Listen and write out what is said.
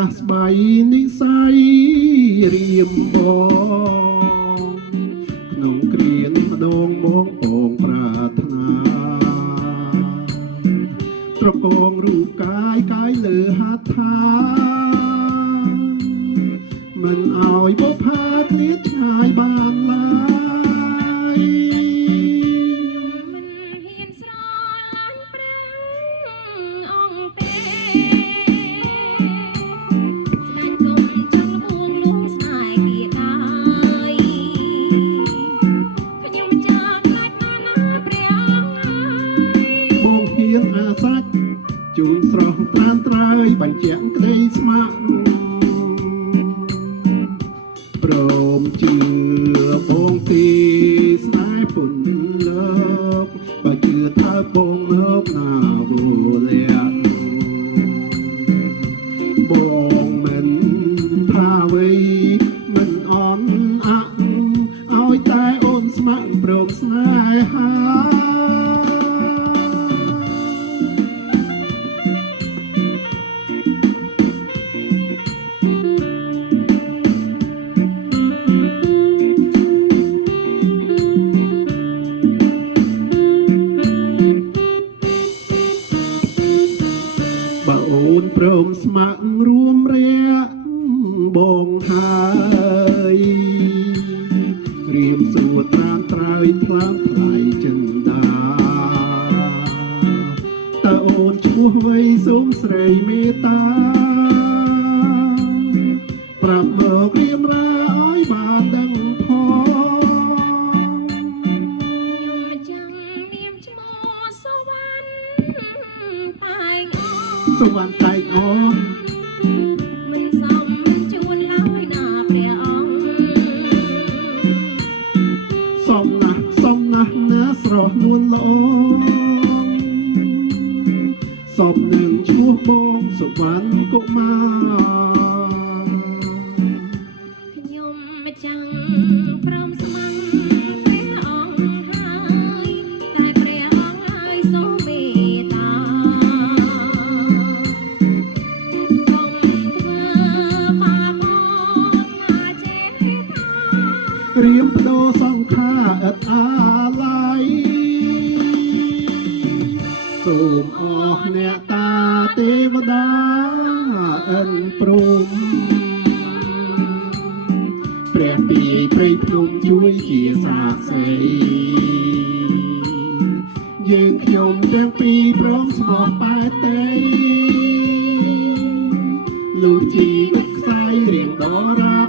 ចាស់ស្បៃនិស័យរៀមបងក្នុងគ្រានេះម្ដងបងពងប្រាថ្នាត្រកងរូបកាយកាយលើហត្ថាមិនអោយបុផាឃ្លាតឆ្ងាយបានឡើយមិនហ៊ានស្រឡាញ់ព្រះអង្គទេស្ដេចគុំចង់លួងលួងស្នេហ៍គេដែរខ្ញុំចាស់ខ្លាចណាស់ណាព្រះអង្គបងហ៊ានអាសាច់ជូនស្រស់ត្រានត្រើយបញ្ជាក់ក្តីស្ម័គ្រព្រមជឿបងទីស្នេហ៍ពុនលោកបើជឿថាបងមកណាវលៈបងមិនថាអ្វីមិនអន់អាក់ឲ្យតែអូនស្ម័គ្រព្រមស្នេហាអូនព្រមស្ម័គ្ររួមរយៈបងហើយរៀមសួរត្រានត្រើយថ្លើមថ្លៃចិនដាតើអូនឈ្មោះអ្វីសូមស្រីមេត្តាប្រាប់មករៀមរាឲ្យបានដឹងផងខ្ញុំចាំនាមឈ្មោះសុវណ្ណតែងអសុវណ្ណតែងអមិនសមជួនឡើយណាព្រះអង្គសមណាស់ណាស្រស់នួនល្អសមនឹងឈ្មោះបងសុវណ្ណកុមារខ្ញុំមិនចាំព្រមស្ម័គ្រព្រះអង្គហើយតែព្រះអង្គហើយសូមមេត្តារៀមបដូរសង្ខារឥតអាឡ័យសូមអស់អ្នកតាទេវតាអិនព្រមព្រះពីព្រៃភ្នំជួយជាសាក្សីយើងខ្ញុំទាំងពីរព្រមស្មោះបែតទេលោកជីវិតខ្សែរៀងដរាប